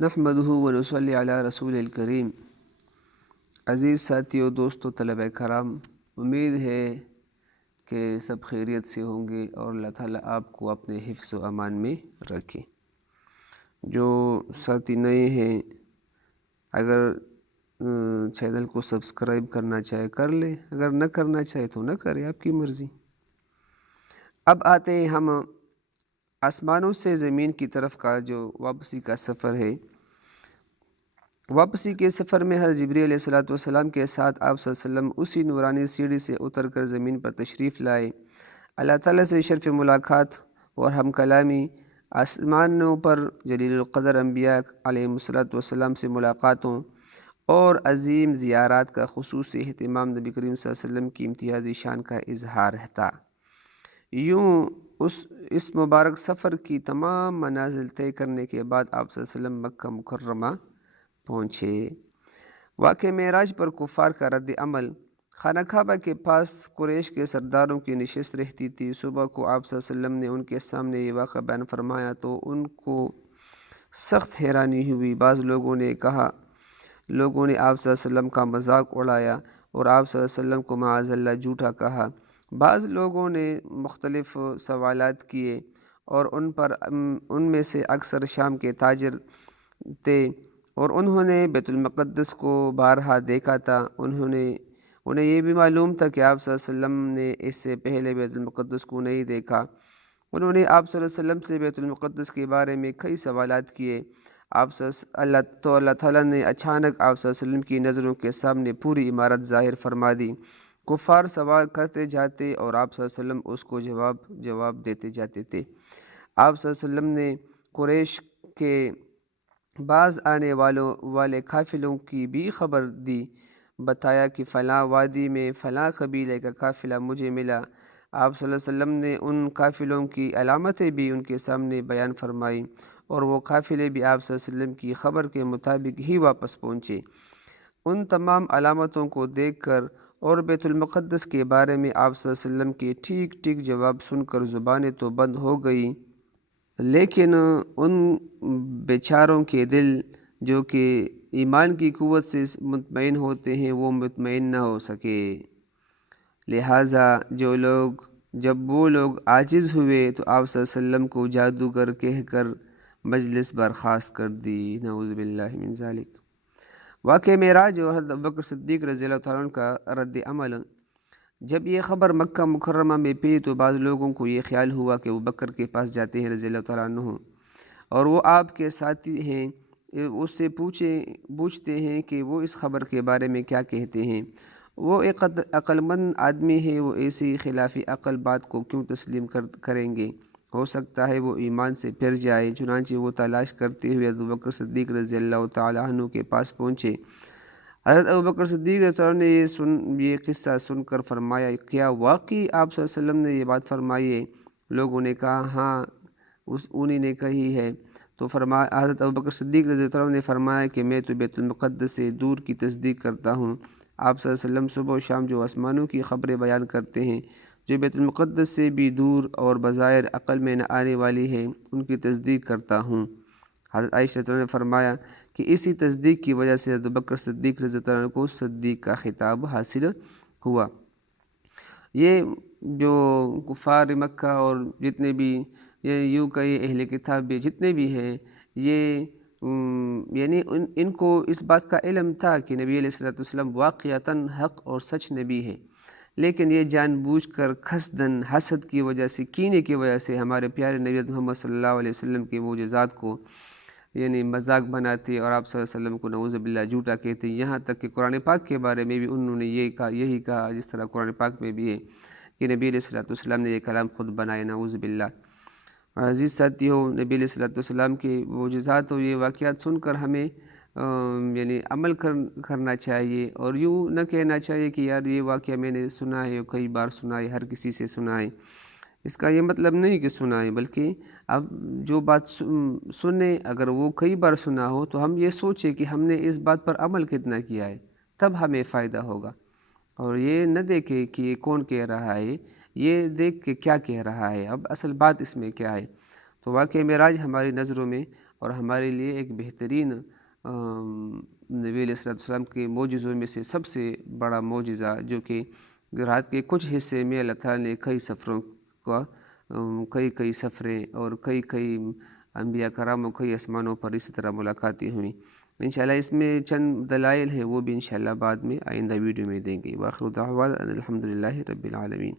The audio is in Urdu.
نحمدہ ونصلی علی رسول الکریم۔ عزیز ساتھیو، دوستو، طلبہ کرام، امید ہے کہ سب خیریت سے ہوں گے اور اللہ تعالیٰ آپ کو اپنے حفظ و امان میں رکھے۔ جو ساتھی نئے ہیں، اگر چینل کو سبسکرائب کرنا چاہے کر لیں، اگر نہ کرنا چاہے تو نہ کریں، آپ کی مرضی۔ اب آتے ہیں ہم آسمانوں سے زمین کی طرف کا جو واپسی کا سفر ہے۔ واپسی کے سفر میں حضرت جبریل علیہ السلام کے ساتھ آپ صلی اللہ علیہ وسلم اسی نورانی سیڑھی سے اتر کر زمین پر تشریف لائے۔ اللہ تعالیٰ سے شرف ملاقات اور ہم کلامی، آسمانوں پر جلیل القدر انبیاء علیہ السلام سے ملاقاتوں اور عظیم زیارات کا خصوصی اہتمام نبی کریم صلی اللہ علیہ وسلم کی امتیازی شان کا اظہار تھا۔ یوں اس مبارک سفر کی تمام منازل طے کرنے کے بعد آپ صلی اللہ علیہ وسلم مکہ مکرمہ پہنچے۔ واقع معراج پر کفار کا رد عمل۔ خانہ کعبہ کے پاس قریش کے سرداروں کی نشست رہتی تھی۔ صبح کو آپ صلی اللہ علیہ وسلم نے ان کے سامنے یہ واقعہ بیان فرمایا تو ان کو سخت حیرانی ہوئی۔ بعض لوگوں نے آپ صلی اللہ علیہ وسلم کا مذاق اڑایا اور آپ صلی اللہ علیہ وسلم کو معاذ اللہ جھوٹا کہا۔ بعض لوگوں نے مختلف سوالات کیے اور ان میں سے اکثر شام کے تاجر تھے اور انہوں نے بیت المقدس کو بارہا دیکھا تھا۔ انہیں یہ بھی معلوم تھا کہ آپ صلی اللہ علیہ وسلم نے اس سے پہلے بیت المقدس کو نہیں دیکھا۔ انہوں نے آپ صلی اللہ علیہ وسلم سے بیت المقدس کے بارے میں کئی سوالات کیے۔ اللہ تعالیٰ نے اچانک آپ صلی اللہ علیہ وسلم کی نظروں کے سامنے پوری عمارت ظاہر فرما دی۔ کفار سوال کرتے جاتے اور آپ صلی اللہ علیہ وسلم اس کو جواب دیتے جاتے تھے۔ آپ صلی اللہ علیہ وسلم نے قریش کے بعض آنے والے قافلوں کی بھی خبر دی، بتایا کہ فلاں وادی میں فلاں قبیلے کا قافلہ مجھے ملا۔ آپ صلی اللہ علیہ وسلم نے ان قافلوں کی علامتیں بھی ان کے سامنے بیان فرمائیں اور وہ قافلے بھی آپ صلی اللہ علیہ وسلم کی خبر کے مطابق ہی واپس پہنچے۔ ان تمام علامتوں کو دیکھ کر اور بیت المقدس کے بارے میں آپ صلی اللہ علیہ وسلم کے ٹھیک ٹھیک جواب سن کر زبانیں تو بند ہو گئیں، لیکن ان بیچاروں کے دل جو کہ ایمان کی قوت سے مطمئن ہوتے ہیں وہ مطمئن نہ ہو سکے۔ لہٰذا جب وہ لوگ عاجز ہوئے تو آپ صلی اللہ علیہ وسلم کو جادوگر کہہ کر مجلس برخاست کر دی۔ نعوذ باللہ من ذالک۔ واقع معراج اور حضرت ابوبکر صدیق رضی اللہ تعالیٰ عنہ کا رد عمل۔ جب یہ خبر مکہ مکرمہ میں پھیلی تو بعض لوگوں کو یہ خیال ہوا کہ ابوبکر کے پاس جاتے ہیں رضی اللہ تعالیٰ عنہ اور وہ آپ کے ساتھی ہیں، اس سے پوچھتے ہیں کہ وہ اس خبر کے بارے میں کیا کہتے ہیں۔ وہ ایک عقل مند آدمی ہے، وہ ایسی خلافی عقل بات کو کیوں تسلیم کریں گے؟ ہو سکتا ہے وہ ایمان سے پھر جائے۔ چنانچہ وہ تلاش کرتے ہوئے ابوبکر صدیق رضی اللہ تعالیٰ عنہ کے پاس پہنچے۔ حضرت ابوبکر صدیق رضی اللہ عنہ نے یہ قصہ سن کر فرمایا، کیا واقعی آپ صلی اللہ علیہ وسلم نے یہ بات فرمائی ہے؟ لوگوں نے کہا ہاں، انہی نے کہی ہے۔ تو حضرت ابوبکر صدیق رضی اللہ عنہ نے فرمایا کہ میں تو بیت المقدس سے دور کی تصدیق کرتا ہوں۔ آپ صلی اللہ علیہ وسلم صبح و شام جو آسمانوں کی خبریں بیان کرتے ہیں جو بیت المقدس سے بھی دور اور بظاہر عقل میں نہ آنے والی ہے، ان کی تصدیق کرتا ہوں۔ حضرت عائشہ رضی اللہ عنہا نے فرمایا کہ اسی تصدیق کی وجہ سے حضرت ابوبکر صدیق رضی اللہ عنہ کو صدیق کا خطاب حاصل ہوا۔ یہ جو کفار مکہ اور جتنے بھی یوں کہ اہل کتاب بھی جتنے بھی ہیں، یہ یعنی ان کو اس بات کا علم تھا کہ نبی علیہ السلام واقعتاً حق اور سچ نبی ہے، لیکن یہ جان بوجھ کر قصداً حسد کی وجہ سے، کینے کی وجہ سے ہمارے پیارے نبی محمد صلی اللہ علیہ وسلم کے معجزات کو یعنی مذاق بناتے اور آپ صلی اللہ علیہ وسلم کو نعوذ باللہ جھوٹا کہتے۔ یہاں تک کہ قرآن پاک کے بارے میں بھی انہوں نے یہی کہا جس طرح قرآن پاک میں بھی ہے کہ نبی علیہ السلام نے یہ کلام خود بنائے، نعوذ باللہ۔ عزیز ساتھیو، نبی علیہ السلام کے معجزات اور یہ واقعات سن کر ہمیں یعنی عمل کرنا چاہیے اور یوں نہ کہنا چاہیے کہ یار یہ واقعہ میں نے سنا ہے، کئی بار سنا ہے، ہر کسی سے سنا ہے۔ اس کا یہ مطلب نہیں کہ سنا ہے، بلکہ اب جو بات سنے اگر وہ کئی بار سنا ہو تو ہم یہ سوچیں کہ ہم نے اس بات پر عمل کتنا کیا ہے، تب ہمیں فائدہ ہوگا۔ اور یہ نہ دیکھے کہ یہ کون کہہ رہا ہے، یہ دیکھ کے کیا کہہ رہا ہے، اب اصل بات اس میں کیا ہے۔ تو واقعہ معراج ہماری نظروں میں اور ہمارے لیے ایک بہترین نبی علیہ السلام کے معجزوں میں سے سب سے بڑا معجزہ، جو کہ رات کے کچھ حصے میں اللہ تعالیٰ نے کئی سفروں کا کئی سفریں اور کئی انبیاء کرام و کئی آسمانوں پر اسی طرح ملاقاتیں ہوئیں۔ انشاءاللہ اس میں چند دلائل ہیں، وہ بھی انشاءاللہ بعد میں آئندہ ویڈیو میں دیں گے۔ وآخر دعوانا ان الحمدللہ رب العالمین۔